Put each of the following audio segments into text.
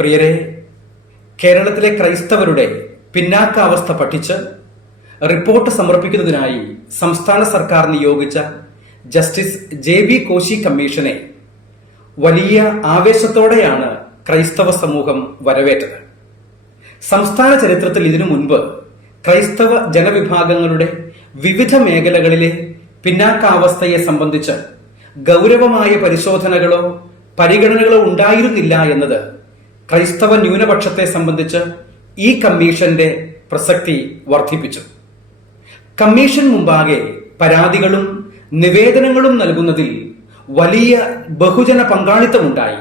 പ്രിയരെ കേരളത്തിലെ ക്രൈസ്തവരുടെ പിന്നാക്ക അവസ്ഥ പഠിച്ച് റിപ്പോർട്ട് സമർപ്പിക്കുന്നതിനായി സംസ്ഥാന സർക്കാർ നിയോഗിച്ച ജസ്റ്റിസ് ജെ ബി കോശി കമ്മീഷനെ വലിയ ആവേശത്തോടെയാണ് ക്രൈസ്തവ സമൂഹം വരവേറ്റത്. സംസ്ഥാന ചരിത്രത്തിൽ ഇതിനു മുൻപ് ക്രൈസ്തവ ജനവിഭാഗങ്ങളുടെ വിവിധ മേഖലകളിലെ പിന്നാക്കാവസ്ഥയെ സംബന്ധിച്ച് ഗൗരവമായ പരിശോധനകളോ പരിഗണനകളോ ഉണ്ടായിരുന്നില്ല എന്നത് ക്രൈസ്തവ ന്യൂനപക്ഷത്തെ സംബന്ധിച്ച് ഈ കമ്മീഷന്റെ പ്രസക്തി വർദ്ധിപ്പിച്ചു. കമ്മീഷൻ മുമ്പാകെ പരാതികളും നിവേദനങ്ങളും നൽകുന്നതിൽ വലിയ ബഹുജന പങ്കാളിത്തമുണ്ടായി.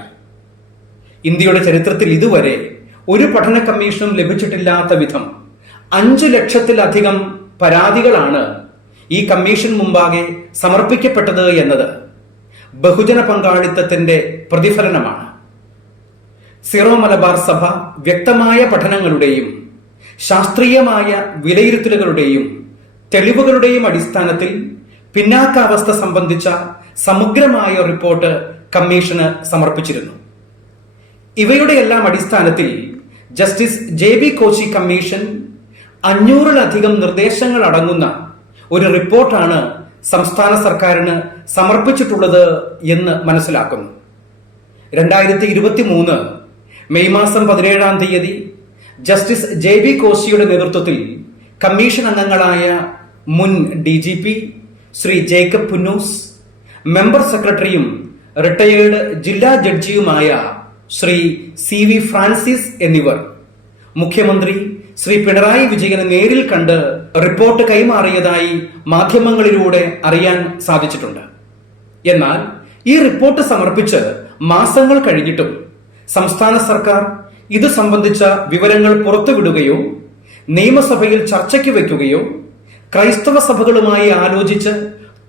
ഇന്ത്യയുടെ ചരിത്രത്തിൽ ഇതുവരെ ഒരു പഠന കമ്മീഷനും ലഭിച്ചിട്ടില്ലാത്ത വിധം അഞ്ചു ലക്ഷത്തിലധികം പരാതികളാണ് ഈ കമ്മീഷൻ മുമ്പാകെ സമർപ്പിക്കപ്പെട്ടത് എന്നത് ബഹുജന പങ്കാളിത്തത്തിന്റെ പ്രതിഫലനമാണ്. സിറോ മലബാർ സഭ വ്യക്തമായ പഠനങ്ങളുടെയും ശാസ്ത്രീയമായ വിലയിരുത്തലുകളുടെയും തെളിവുകളുടെയും അടിസ്ഥാനത്തിൽ പിന്നാക്കാവസ്ഥ സംബന്ധിച്ച സമഗ്രമായ റിപ്പോർട്ട് കമ്മീഷന് സമർപ്പിച്ചിരുന്നു. ഇവയുടെ എല്ലാം അടിസ്ഥാനത്തിൽ justice J B Koshy commission അഞ്ഞൂറിലധികം നിർദ്ദേശങ്ങൾ അടങ്ങുന്ന ഒരു റിപ്പോർട്ടാണ് സംസ്ഥാന സർക്കാരിന് സമർപ്പിച്ചിട്ടുള്ളത് എന്ന് മനസ്സിലാക്കുന്നു. രണ്ടായിരത്തി ഇരുപത്തി മൂന്ന് മെയ് മാസം പതിനേഴാം തീയതി ജസ്റ്റിസ് ജെ ബി കോശിയുടെ നേതൃത്വത്തിൽ കമ്മീഷൻ അംഗങ്ങളായ മുൻ D G P Shri Jacob Punnoose member സെക്രട്ടറിയും റിട്ടയേർഡ് ജില്ലാ ജഡ്ജിയുമായ ശ്രീ സി വി ഫ്രാൻസിസ് എന്നിവർ. മുഖ്യമന്ത്രി ശ്രീ പിണറായി വിജയനെ നേരിൽ കണ്ട് റിപ്പോർട്ട് കൈമാറിയതായി മാധ്യമങ്ങളിലൂടെ അറിയാൻ സാധിച്ചിട്ടുണ്ട്. എന്നാൽ ഈ റിപ്പോർട്ട് സമർപ്പിച്ച് മാസങ്ങൾ കഴിഞ്ഞിട്ടും സംസ്ഥാന സർക്കാർ ഇത് സംബന്ധിച്ച വിവരങ്ങൾ പുറത്തുവിടുകയോ നിയമസഭയിൽ ചർച്ചയ്ക്ക് വയ്ക്കുകയോ ക്രൈസ്തവ സഭകളുമായി ആലോചിച്ച്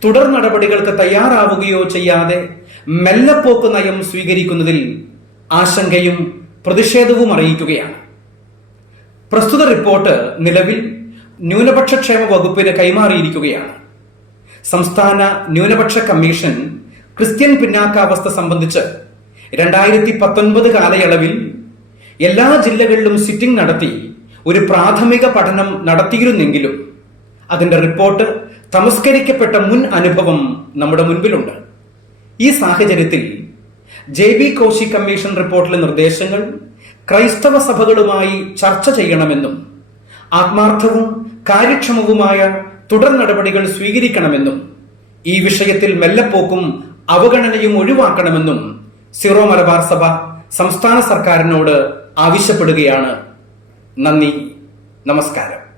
തുടർ നടപടികൾക്ക് തയ്യാറാവുകയോ ചെയ്യാതെ മെല്ലപ്പോക്ക് നയം സ്വീകരിക്കുന്നതിൽ ആശങ്കയും പ്രതിഷേധവും അറിയിക്കുകയാണ്. പ്രസ്തുത റിപ്പോർട്ട് നിലവിൽ ന്യൂനപക്ഷ ക്ഷേമ വകുപ്പിന് കൈമാറിയിരിക്കുകയാണ്. സംസ്ഥാന ന്യൂനപക്ഷ കമ്മീഷൻ ക്രിസ്ത്യൻ പിന്നാക്കാവസ്ഥ സംബന്ധിച്ച് രണ്ടായിരത്തി പത്തൊൻപത് കാലയളവിൽ എല്ലാ ജില്ലകളിലും സിറ്റിംഗ് നടത്തി ഒരു പ്രാഥമിക പഠനം നടത്തിയിരുന്നെങ്കിലും അതിന്റെ റിപ്പോർട്ട് തമസ്കരിക്കപ്പെട്ട മുൻ അനുഭവം നമ്മുടെ മുൻപിലുണ്ട്. ഈ സാഹചര്യത്തിൽ ജെ ബി കോശി കമ്മീഷൻ റിപ്പോർട്ടിലെ നിർദ്ദേശങ്ങൾ ക്രൈസ്തവ സഭകളുമായി ചർച്ച ചെയ്യണമെന്നും ആത്മാർത്ഥവും കാര്യക്ഷമവുമായ തുടർ നടപടികൾ സ്വീകരിക്കണമെന്നും ഈ വിഷയത്തിൽ മെല്ലപ്പോക്കും അവഗണനയും ഒഴിവാക്കണമെന്നും സിറോ മലബാർ സഭ സംസ്ഥാന സർക്കാരിനോട് ആവശ്യപ്പെടുകയാണ്. നന്ദി. നമസ്കാരം.